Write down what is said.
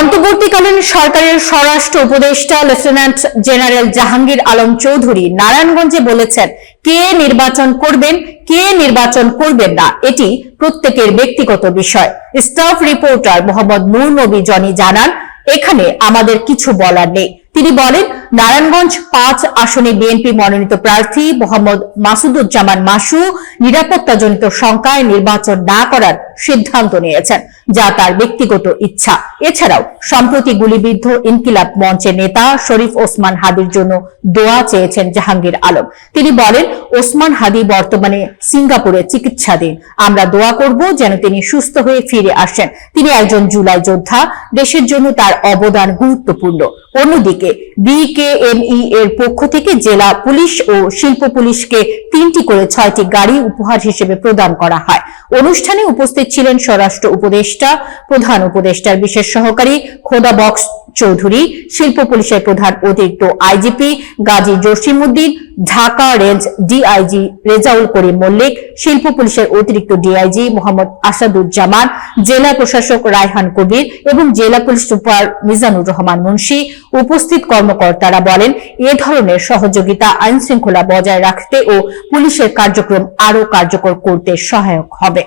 অন্তর্বর্তীকালীন সরকারের স্বরাষ্ট্র উপদেষ্টা লেফটেন্যান্ট জেনারেল জাহাঙ্গীর আলম চৌধুরী নারায়ণগঞ্জে বলেছেন, কে নির্বাচন করবেন কে নির্বাচন করবেন না এটি প্রত্যেকের ব্যক্তিগত বিষয়। স্টাফ রিপোর্টার মোহাম্মদ নূর নবী জনি জানান, এখানে আমাদের কিছু বলার নেই। তিনি বলেন, নারায়ণগঞ্জ ৫ আসনে বিএনপি মনোনীত প্রার্থী মোহাম্মদ মাসুদুজ্জামান মাসু নিরাপত্তাজনিত শঙ্কায় নির্বাচন না করার সিদ্ধান্ত নিয়েছেন, যা তার ব্যক্তিগত ইচ্ছা। এছাড়াও সম্প্রতি গুলিবিদ্ধ ইনকিলাব মঞ্চের নেতা শরীফ ওসমান হাদির জন্য দোয়া চেয়েছেন জাহাঙ্গীর আলম। তিনি বলেন, ওসমান হাদি বর্তমানে সিঙ্গাপুরে চিকিৎসাধীন। আমরা দোয়া করব যেন তিনি সুস্থ হয়ে ফিরে আসেন। তিনি একজন জুলাই যোদ্ধা, দেশের জন্য তার অবদান গুরুত্বপূর্ণ। অন্যদিকে বিকেএমই এর পক্ষ থেকে জেলা পুলিশ ও শিল্প পুলিশকে ৩টি করে ৬টি গাড়ি উপহার হিসেবে প্রদান করা হয়। অনুষ্ঠানে উপস্থিত ছিলেন স্বরাষ্ট্র উপদেষ্টা, প্রধান উপদেষ্টার বিশেষ সহকারী খোদা বক্স চৌধুরী, শিল্প পুলিশের প্রধান অতিরিক্ত IGP Gazi Jashimuddin, Dhaka range DIG Rezaul Karim Mallik, শিল্প পুলিশের অতিরিক্ত ডিআইজি মোহাম্মদ আসাদুজ্জামান, জেলা প্রশাসক রায়হান কবির এবং জেলা পুলিশ সুপার মিজানুর রহমান মুন্সি। উপস্থিত কর্মকর্তারা বলেন, এ ধরনের সহযোগিতা আইন শৃঙ্খলা বজায় রাখতে ও পুলিশের কার্যক্রম আরো কার্যকর করতে সহায়ক হবে।